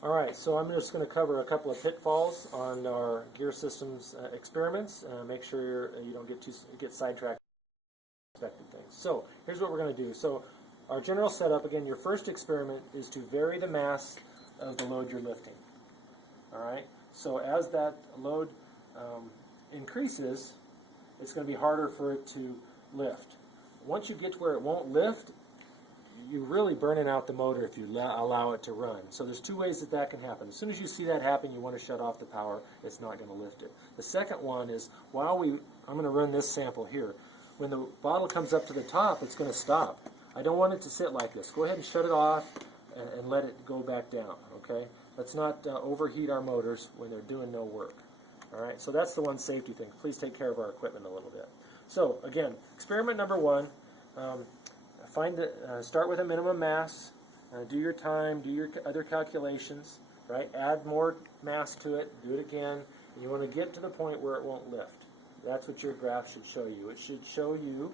Alright, so I'm just going to cover a couple of pitfalls on our gear systems experiments. Make sure you don't get sidetracked with expected things. So here's what we're going to do. So our general setup, again, your first experiment is to vary the mass of the load you're lifting. Alright, so as that load increases, it's going to be harder for it to lift. Once you get to where it won't lift, you're really burning out the motor if you allow it to run. So there's two ways that can happen. As soon as you see that happen, you want to shut off the power. It's not going to lift it. The second one is, I'm going to run this sample here. When the bottle comes up to the top, it's going to stop. I don't want it to sit like this. Go ahead and shut it off and let it go back down, okay? Let's not overheat our motors when they're doing no work. All right, so that's the one safety thing. Please take care of our equipment a little bit. So again, experiment number one, start with a minimum mass, do your time, do your other calculations, right? Add more mass to it, do it again, and you want to get to the point where it won't lift. That's what your graph should show you. It should show you,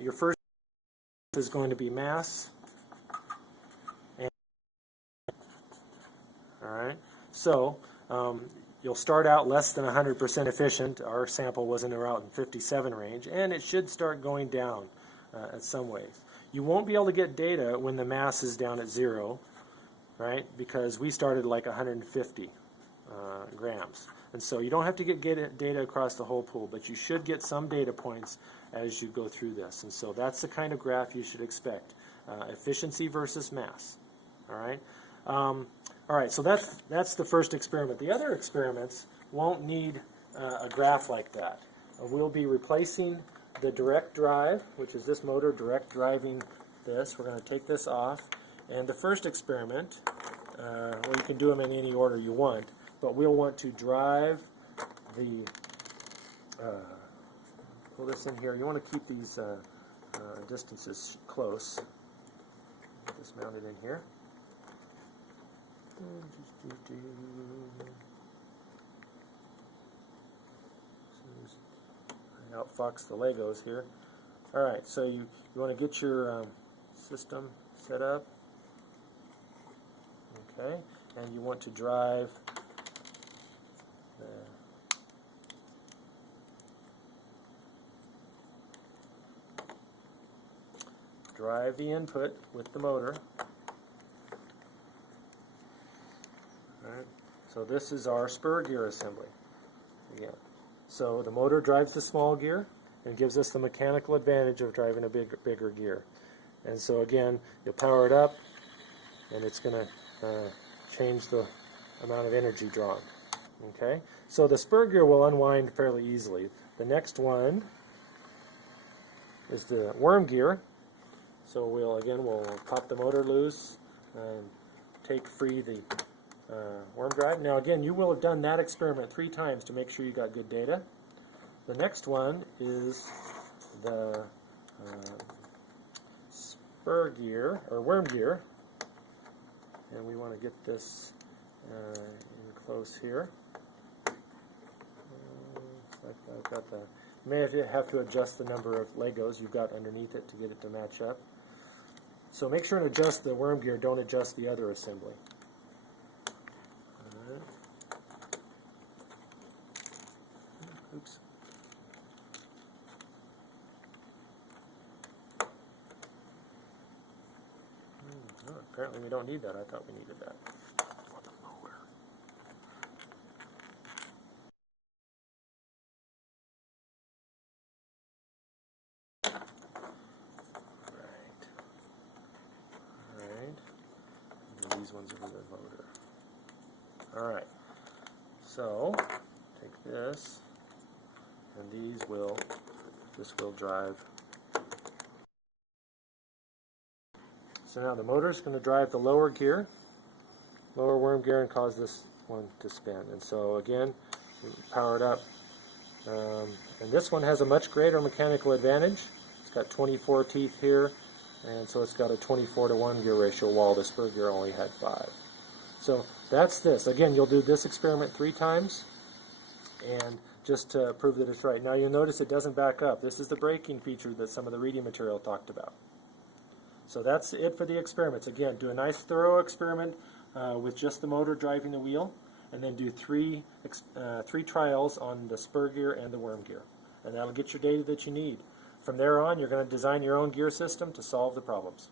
your first is going to be mass. Alright, so you'll start out less than 100% efficient. Our sample was in around 57 range, and it should start going down in some ways. You won't be able to get data when the mass is down at 0, right? Because we started like 150 grams. And so you don't have to get data across the whole pool, but you should get some data points as you go through this. And so that's the kind of graph you should expect. Efficiency versus mass. Alright? Alright, so that's the first experiment. The other experiments won't need a graph like that. We'll be replacing the direct drive, which is this motor direct driving this. We're going to take this off. And the first experiment, well, you can do them in any order you want, but we'll want to drive the, pull this in here. You want to keep these distances close. Get this mounted in here. I outfox the Legos here. Alright, so you want to get your system set up. Okay, and you want to drive the input with the motor. Alright, so this is our spur gear assembly. Again. So the motor drives the small gear and gives us the mechanical advantage of driving a bigger gear. And so again, you'll power it up and it's going to change the amount of energy drawn. Okay, so the spur gear will unwind fairly easily. The next one is the worm gear. So we'll pop the motor loose and take free the worm drive. Now again, you will have done that experiment 3 times to make sure you got good data. The next one is the spur gear, or worm gear. And we want to get this in close here. You may have to adjust the number of Legos you've got underneath it to get it to match up. So make sure to adjust the worm gear, don't adjust the other assembly. Oops. Oh, apparently we don't need that. I thought we needed that. For the motor. Alright. These ones are for the motor. Alright. So, take this, and this will drive. So now the motor is going to drive the lower worm gear, and cause this one to spin. And so again, power it up. And this one has a much greater mechanical advantage. It's got 24 teeth here, and so it's got a 24:1 gear ratio, while the spur gear only had 5. So that's this. Again, you'll do this experiment 3 times, and just just to prove that it's right. Now you'll notice it doesn't back up. This is the braking feature that some of the reading material talked about. So that's it for the experiments. Again, do a nice thorough experiment with just the motor driving the wheel, and then do three trials on the spur gear and the worm gear. And that'll get your data that you need. From there on, you're going to design your own gear system to solve the problems.